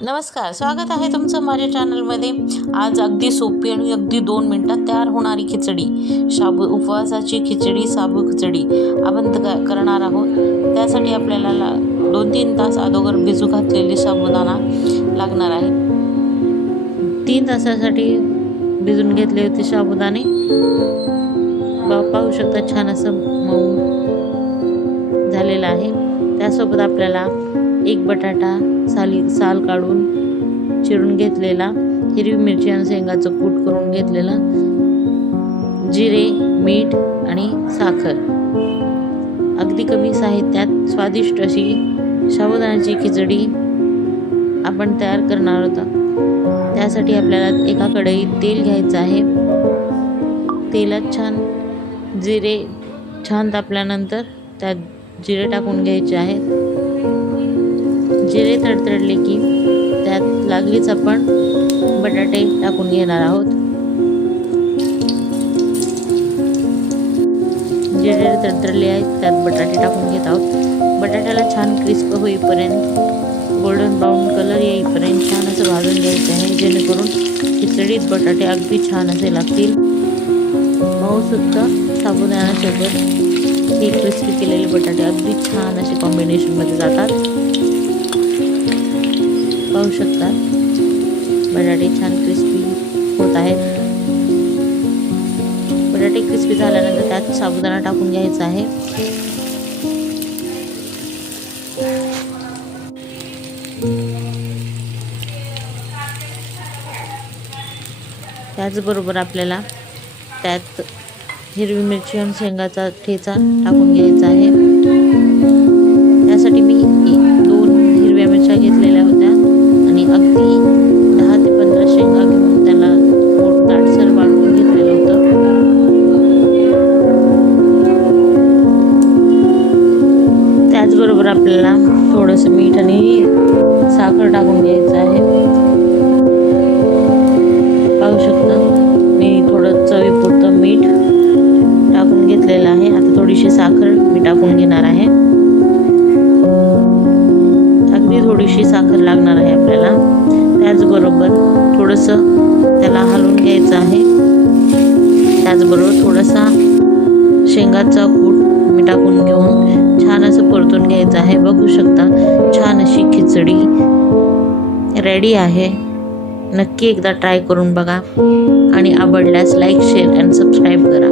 नमस्कार स्वागत आहे तुमचं माझ्या चॅनलमध्ये. आज अगदी सोपी आणि अगदी दोन मिनटात तयार होणारी खिचडी शाबू उपवासाची खिचडी साबू खिचडी आपण क- करणार आहोत. त्यासाठी आपल्याला ला दोन तीन तास अगोदर भिजू घातलेली साबुदाणा लागणार आहे. तीन तासासाठी भिजून घेतले होते साबुदाणे. पाहू शकता छान असं मऊ झालेलं आहे. त्यासोबत आपल्याला एक बटाटा साली साल काढून चिरून घेतलेला हिरवी मिरची आणि शेंगाचं कूट करून घेतलेला जिरे मीठ आणि साखर. अगदी कमी साहित्यात स्वादिष्ट अशी साबुदाण्याची खिचडी आपण तयार करणार आहोत त्यासाठी आपल्याला एका कढईत तेल घ्यायचं आहे. तेलात छान जिरे छान तापल्यानंतर त्यात जिरे टाकून घ्यायचे आहेत. जिरे तडतडले की त्यात लागलीच आपण बटाटे टाकून घेणार आहोत. जिरे तडतडले आहेत त्यात बटाटे टाकून घेत आहोत. बटाट्याला छान क्रिस्प होईपर्यंत गोल्डन ब्राऊन कलर येईपर्यंत छान असं भाजून घ्यायचं आहे. जेणेकरून खिचडीत बटाटे अगदी छान असे लागतील. मऊसुद्धा साबुदाण्यासोबत हे क्रिस्पी केलेले बटाटे अगदी छान असे कॉम्बिनेशनमध्ये जातात. पाहू शकता. बटाटे छान क्रिस्पी होत आहेत. बटाटे क्रिस्पी झाल्यानंतर त्यात साबुदाणा टाकून घ्यायचा आहे. त्याचबरोबर आपल्याला त्यात हिरवी मिरची आणि शेंगाचा ठेचा टाकून घ्यायचा आहे. त्यासाठी मी दोन हिरव्या मिरच्या घेतलेल्या होत्या. अगदी दहा ते पंधरा शेंगा घेऊन त्याला मोठ दाटसर बांधून घेतलेलं होतं. त्याचबरोबर आपल्याला थोडंसं मीठ आणि साखर टाकून घ्यायचं आहे. पाहू शकता मी थोडं चवीपुरतं मीठ टाकून घेतलेलं आहे. आता थोडीशी साखर मी टाकून घेणार आहे. थोडीशी साखर लागणार आहे आपल्याला. त्याचबरोबर थोडंसं त्याला हलवून घ्यायचं आहे. त्याचबरोबर थोडासा शेंगाचा कूट मी टाकून घेऊन छान असं परतून घ्यायचं आहे. बघू शकता छान अशी खिचडी रेडी आहे. नक्की एकदा ट्राय करून बघा. आणि आवडल्यास लाईक शेअर अँड सबस्क्राईब करा.